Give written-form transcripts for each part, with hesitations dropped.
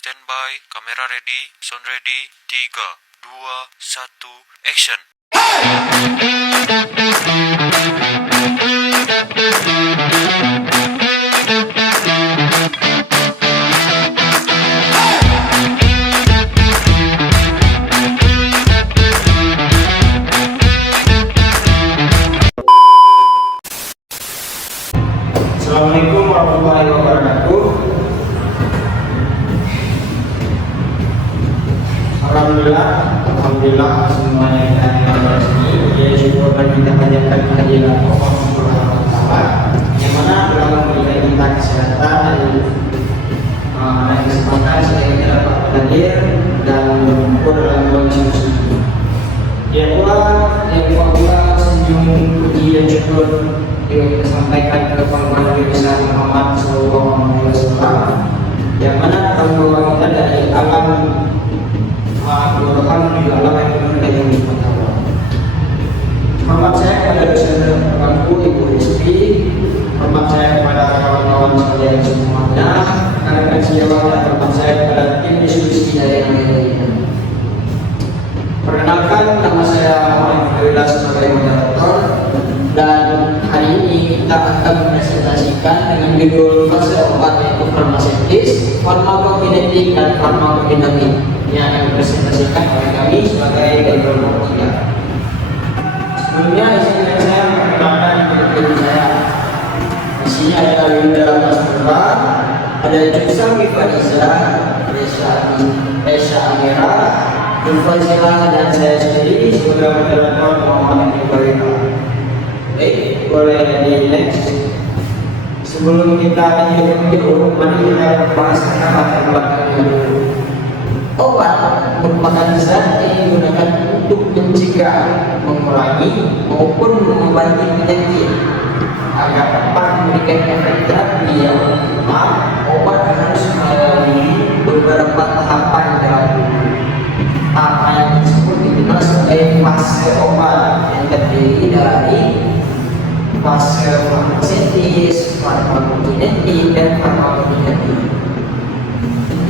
Standby, kamera ready, sound ready, 3, 2, 1, action. Assalamualaikum warahmatullahi wabarakatuh. Alhamdulillah semuanya kita ada di sini. Ya syukur dan kita panjatkan kehadiran Allah Subhanahu wa taala yang mana telah memberikan kita kesehatan dan kesempatan sehingga kita dapat hadir dan berkumpul dalam bulan suci. Ya pula senyum puji dan syukur yang kita sampaikan kepada Nabi besar Muhammad SAW, yang mana bahwa kita dari alam Tuhan menuju alam yang penuh dengan nikmat Allah. Hormat saya kepada saudaraku Ibu Rizky, hormat saya kepada kawan-kawan sekalian semuanya, rekan sejawat, dan hormat saya kepada tim diskusi dari ini. Perkenalkan, nama saya Muhammad sebagai moderator, dan hari ini kita akan presentasikan dengan judul fase 4 yaitu farmasetis, farmakokinetik, dan farmakodinamik yang akan dipresentasikan oleh kami sebagai background kita. Sebelumnya izinkan saya memperkenalkan tim saya. Di sini ada Yunda Masnura, ada Jusa Mifaniza, Esa Amira, Dulfazila, dan saya sendiri sebagai moderator Muhammad Ibrahim. Baik, boleh di next. Sebelum kita lanjut, mari kita bahas tentang latar belakangnya dulu. Obat merupakan zat yang digunakan untuk mencegah, mengurangi, maupun mengobati penyakit. Agar dapat memberikan efek terapi yang optimal, obat harus melalui beberapa tahapan dalam tubuh. Tahapan yang tersebut dikenal sebagai fase obat yang terdiri dari fase farmasetis, farmakokinetik, dan farmakodinamik.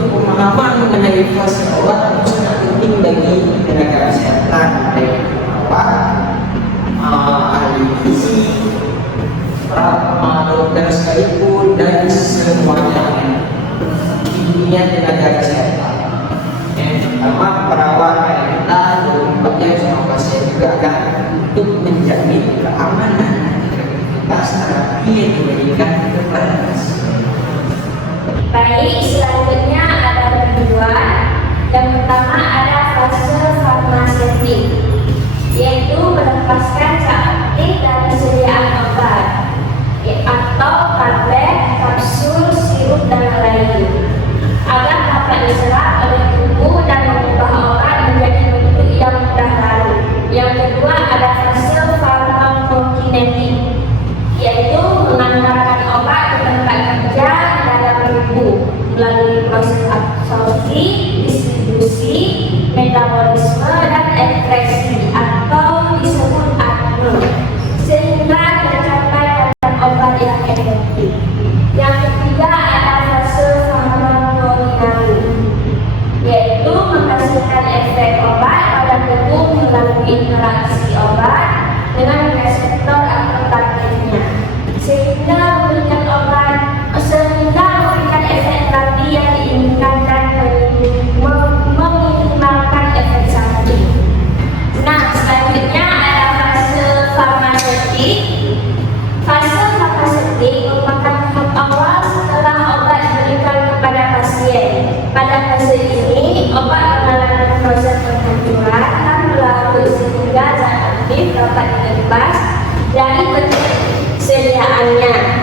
Untuk pemahaman mengenai fase obat sangat penting bagi tenaga kesehatan, baik perawat, ahli gizi, dokter sekalipun, dan semuanya di dunia tenaga kesehatan. Yang pertama, perawat kita 24 jam sama pasien juga kan untuk menjamin keamanan terapi yang diberikan kepada pasien. Baik, selanjutnya ada tujuan. Yang pertama ada fase farmasetik, yaitu melepaskan zat aktif dari persediaan obat atau tablet, kapsul, sirup, dan lain agar dapat diserap oleh tubuh dan mengubah obat menjadi bentuk yang mudah lalu. Yang kedua ada fase farmakokinetik, yaitu mengantarkan obat ke tempat kerja di dalam tubuh melalui proses absorpsi, distribusi, metabolisme, dan ekskresi atau disebut ADME, sehingga tercapai kadar obat yang efektif. Yang ketiga ada fase farmakodinamik, yaitu menghasilkan efek obat pada tubuh melalui interaksi obat dengan reseptor atau targetnya, sehingga memberikan efek terapi yang diinginkan dan meminimalkan efek samping. Nah, selanjutnya ada fase farmasetik. Fase farmasetik merupakan tahap awal setelah obat diberikan kepada pasien. Pada fase ini, obat mengalami proses penghancuran dan melalui sehingga zat aktif dapat dilepas dari persediaannya.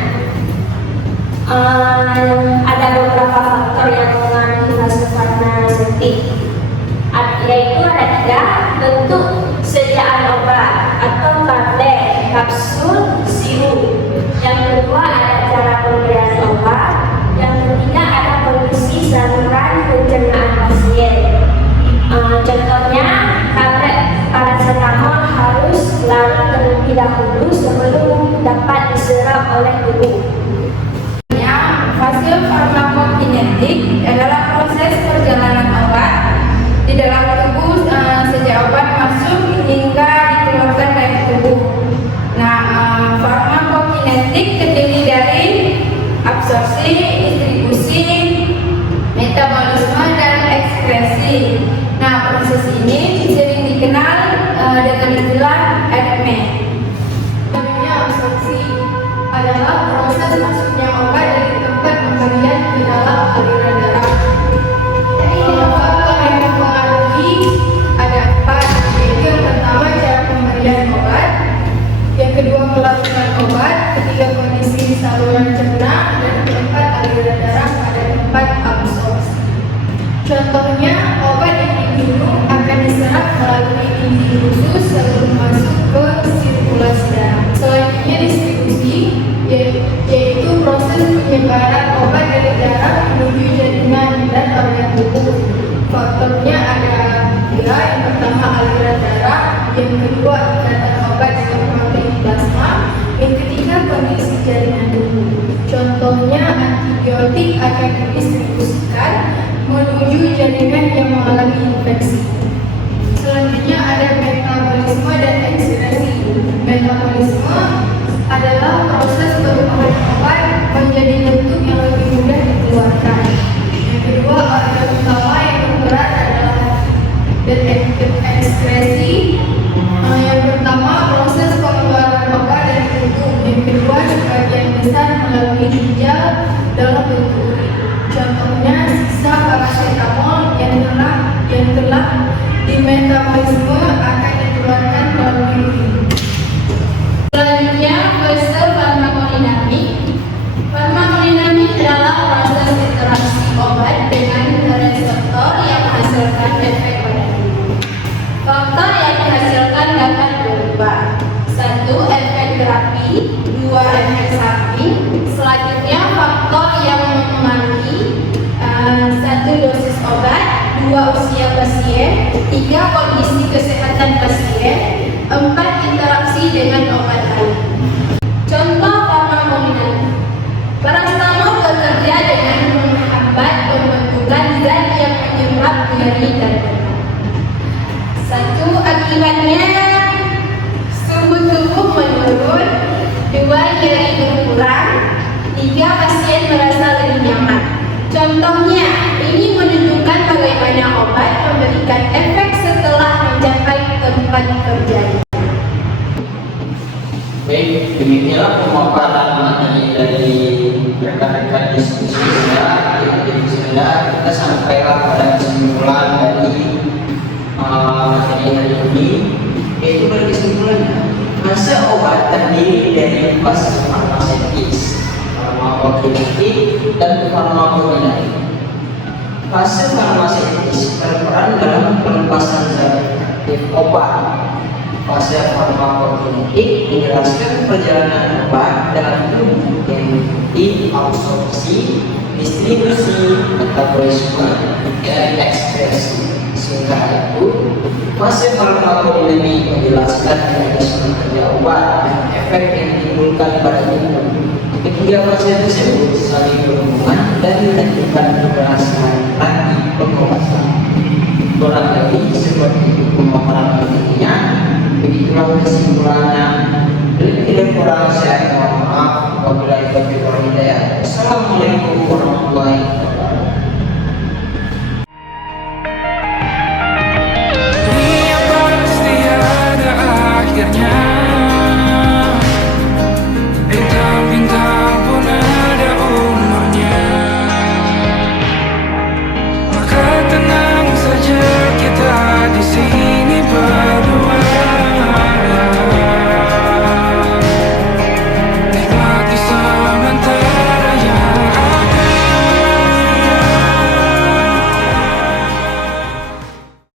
Ada beberapa faktor yang mengaruhi fase farmasetik, yaitu ada 3: bentuk sediaan obat atau tablet, kapsul, sirup. Yang kedua ada cara pemberian obat. Yang ketiga ada kondisi saluran pencernaan pasien. Contohnya, tablet paracetamol harus larut terlebih dahulu sebelum dapat diserap oleh tubuh. Fase farmakokinetik adalah proses proses perjalanan obat di dalam tubuh sejak obat masuk hingga dikeluarkan dari tubuh. Nah, farmakokinetik terdiri dari absorpsi, distribusi, metabolisme, dan ekskresi. Nah, proses ini sering dikenal dengan istilah ADME. Selanjutnya, absorpsi adalah proses masuknya obat dari tempat pemberian ke dalam aliran darah. Faktor yang mempengaruhi ada 4, yaitu yang pertama cara pemberian obat, yang kedua kelakuan obat, ketiga kondisi saluran cerna, dan keempat aliran darah pada tempat absorpsi. Contohnya, obat yang diminum akan diserap melalui inti khusus sebelum masuk ke sirkulasi darah. Selanjutnya distribusi, yaitu proses penyebaran obat dari darah menuju jaringan dan organ tubuh. Faktornya ada 3, yang pertama aliran darah, yang kedua ikatan obat dengan protein plasma, yang ketiga kondisi jaringan tubuh. Contohnya antibiotik akan didistribusikan menuju jaringan yang mengalami infeksi. Selanjutnya ada metabolisme dan ekskresi. Metabolisme adalah proses perubahan obat menjadi bentuk yang lebih mudah dikeluarkan. Yang kedua, organ utama yang berperan adalah dan ekskresi. Yang pertama, proses pengeluaran obat dari tubuh. Yang kedua, sebagian besar melalui ginjal dalam bentuk urin. Contohnya, sisa paracetamol yang telah dimetabolisme akan dikeluarkan melalui urin. Selanjutnya, fase farmakodinamik. Farmakodinamik adalah proses interaksi obat dengan reseptor yang menghasilkan efek pada tubuh. Faktor yang dihasilkan dapat berupa 1. Efek terapi, 2. Efek samping. Selanjutnya, faktor yang mempengaruhi 1. Dosis obat, 2. Usia pasien, 3. Kondisi kesehatan pasien, 4. Interaksi dengan obat lain. Contoh farmakodinamik. Paracetamol bekerja dengan menghambat pembentukan zat yang menyebab nyeri dan demam. 1. Akibatnya suhu tubuh menurun, 2. Nyeri berkurang, 3. Pasien merasa lebih nyaman. Contohnya, ini menunjukkan bagaimana obat memberikan efek setelah mencapai tempat kerjanya. Baik, demikianlah pemaparan materi dari rekan-rekan diskusi kita. Kita sampaikan pada kesimpulan dari materi hari ini, yaitu berkesimpulannya masa obat terdiri dari fase farmaseutis, farmakokinetik, dan farmakodinamik. Fase farmaseutis berperan dalam pelepasan zat aktif obat. Fase farmakokinetik menjelaskan perjalanan obat dalam tubuh yang meliputi absorpsi, distribusi, metabolisme, dan ekskresi. Sementara itu, fase farmakodinamik menjelaskan mekanisme kerja obat dan efek yang ditimbulkan pada tubuh. Ketiga fase tersebut saling berhubungan dan menentukan interaksi